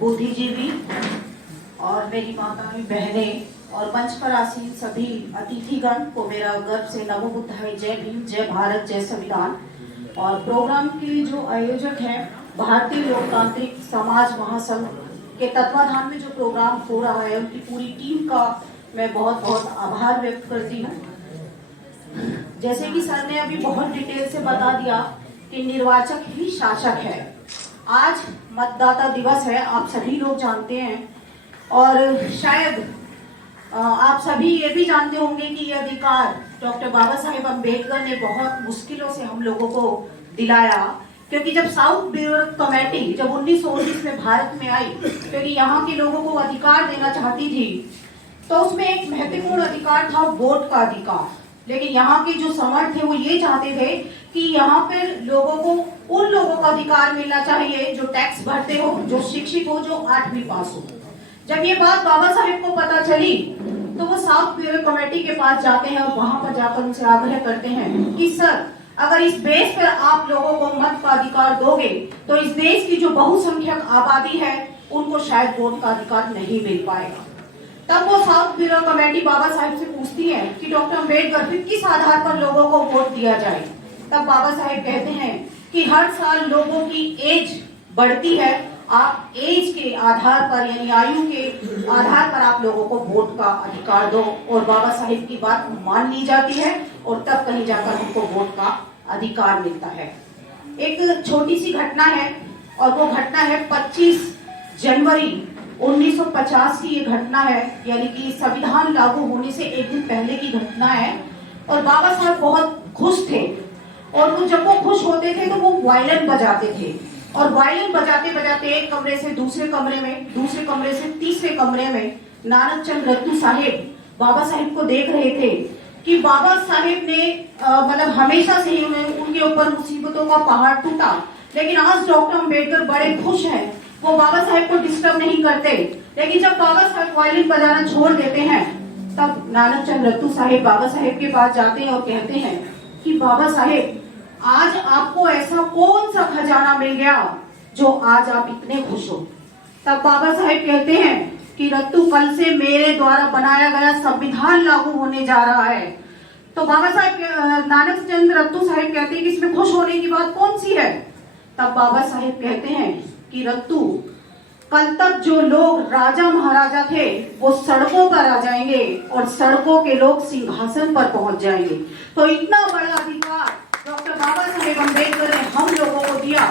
बुद्धिजीवी और मेरी माताएं, बहनें और मंच पर आसीन सभी अतिथिगण को मेरा गर्व से नमो बुद्धाय, जय भीम, जय भारत, जय संविधान। और प्रोग्राम के जो आयोजक हैं भारतीय लोकतांत्रिक समाज महासंघ के तत्वाधान में जो प्रोग्राम हो रहा है, उनकी पूरी टीम का मैं बहुत बहुत आभार व्यक्त करती हूँ। जैसे कि सर ने अभी बहुत डिटेल से बता दिया कि निर्वाचक ही शासक है। आज मतदाता दिवस है, आप सभी लोग जानते हैं, और शायद आप सभी ये भी जानते होंगे कि ये अधिकार डॉक्टर बाबा साहेब अम्बेडकर ने बहुत मुश्किलों से हम लोगों को दिलाया। क्योंकि जब साउथ ब्यूरोक्रेटिक कमेटी जब 1919 में भारत में आई, क्योंकि यहाँ के लोगों को अधिकार देना चाहती थी, तो उसमें एक महत्वपूर्ण अधिकार था वोट का अधिकार। लेकिन यहाँ के जो समर्थ थे वो ये चाहते थे कि यहाँ पर लोगों को उन लोगों का अधिकार मिलना चाहिए जो टैक्स भरते हो, जो शिक्षित हो, जो 8वीं पास हो। जब ये बात बाबा साहेब को पता चली तो वो साउथ ब्यूरो कमेटी के पास जाते हैं और वहां पर जाकर उनसे आग्रह करते हैं कि सर, अगर इस देश पर आप लोगों को मत का अधिकार दोगे तो इस देश की जो बहुसंख्यक आबादी है उनको शायद वोट का अधिकार नहीं मिल पाएगा। तब वो south bureau committee Baba Saheb से पूछती है कि डॉक्टर अम्बेडकर फिर किस आधार पर लोगों को वोट दिया जाए। तब बाबा साहेब कहते हैं कि हर साल लोगों की एज बढ़ती है, आप एज के आधार पर यानी आयु के आधार पर आप लोगों को वोट का अधिकार दो। और बाबा साहेब की बात मान ली जाती है और तब कहीं जाकर हमको वोट का अधिकार मिलता है। एक छोटी सी घटना है और वो घटना है 25 जनवरी 1950 की ये घटना है, यानी कि संविधान लागू होने से एक दिन पहले की घटना है। और बाबा साहब बहुत खुश थे और वो जब वो खुश होते थे तो वो वायलिन बजाते थे और वायलिन बजाते बजाते एक कमरे से दूसरे कमरे में, दूसरे कमरे से तीसरे कमरे में नानक चंद रत्तू साहेब बाबा साहेब को देख रहे थे कि बाबा साहेब ने मतलब हमेशा से ही उनके ऊपर मुसीबतों का पहाड़ टूटा, लेकिन आज डॉक्टर अम्बेडकर बड़े खुश हैं, वो बाबा साहेब को डिस्टर्ब नहीं करते। लेकिन जब बाबा साहेब वायलिन बजाना छोड़ देते हैं तब नानक चंद रत्तू साहेब बाबा साहेब के पास जाते हैं और कहते हैं कि बाबा साहेब, आज आपको ऐसा कौन सा खजाना मिल गया जो आज आप इतने खुश हो। तब बाबा साहेब कहते हैं कि रत्तू, कल से मेरे द्वारा बनाया गया संविधान लागू होने जा रहा है। तो बाबा साहेब नानक चंद रत्तू साहेब कहते हैं कि इसमें खुश होने की बात कौन सी है। तब बाबा साहेब कहते हैं कि रत्तू, कल तक जो लोग राजा महाराजा थे वो सड़कों पर आ जाएंगे और सड़कों के लोग सिंहासन पर पहुंच जाएंगे। तो इतना बड़ा अधिकार डॉक्टर बाबा साहेब अम्बेडकर ने हम लोगों को दिया।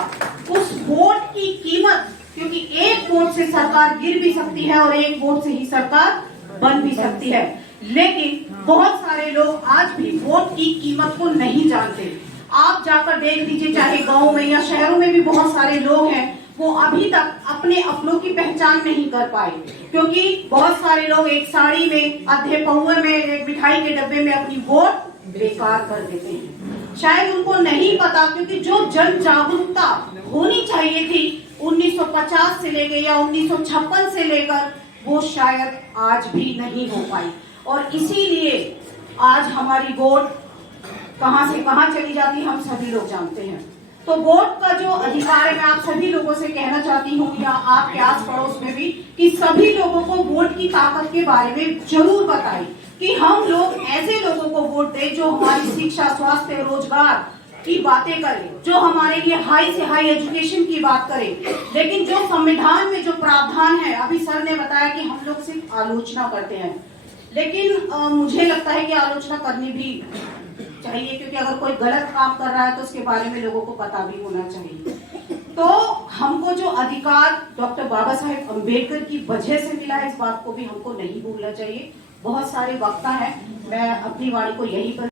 उस वोट की कीमत, क्योंकि एक वोट से सरकार गिर भी सकती है और एक वोट से ही सरकार बन भी सकती है, लेकिन बहुत सारे लोग आज भी वोट की कीमत को नहीं जानते। आप जाकर देख लीजिए, चाहे गांव में या शहरों में भी बहुत सारे लोग हैं वो अभी तक अपने अपनों की पहचान नहीं कर पाए, क्योंकि बहुत सारे लोग एक साड़ी में, आधे पहुए में, एक मिठाई के डब्बे में अपनी वोट बेकार कर देते हैं। शायद उनको नहीं पता, क्योंकि जो जन जागरूकता होनी चाहिए थी 1950 से लेकर या 1956 से लेकर, वो शायद आज भी नहीं हो पाई। और इसीलिए आज हमारी वोट कहां से कहां चली जाती हम सभी लोग जानते हैं। तो वोट का जो अधिकार है, मैं आप सभी लोगों से कहना चाहती हूँ, या आपके आस पड़ोस में भी, कि सभी लोगों को वोट की ताकत के बारे में जरूर बताएं कि हम लोग ऐसे लोगों को वोट दें जो हमारी शिक्षा, स्वास्थ्य, रोजगार की बातें करें, जो हमारे लिए हाई से हाई एजुकेशन की बात करें। लेकिन जो संविधान में जो प्रावधान है, अभी सर ने बताया कि हम लोग सिर्फ आलोचना करते हैं, लेकिन मुझे लगता है कि आलोचना करनी भी चाहिए, क्योंकि अगर कोई गलत काम कर रहा है तो उसके बारे में लोगों को पता भी होना चाहिए। तो हमको जो अधिकार डॉक्टर बाबा साहेब अम्बेडकर की वजह से मिला है, इस बात को भी हमको नहीं भूलना चाहिए। बहुत सारे वक्ता हैं, मैं अपनी वाणी को यहीं पर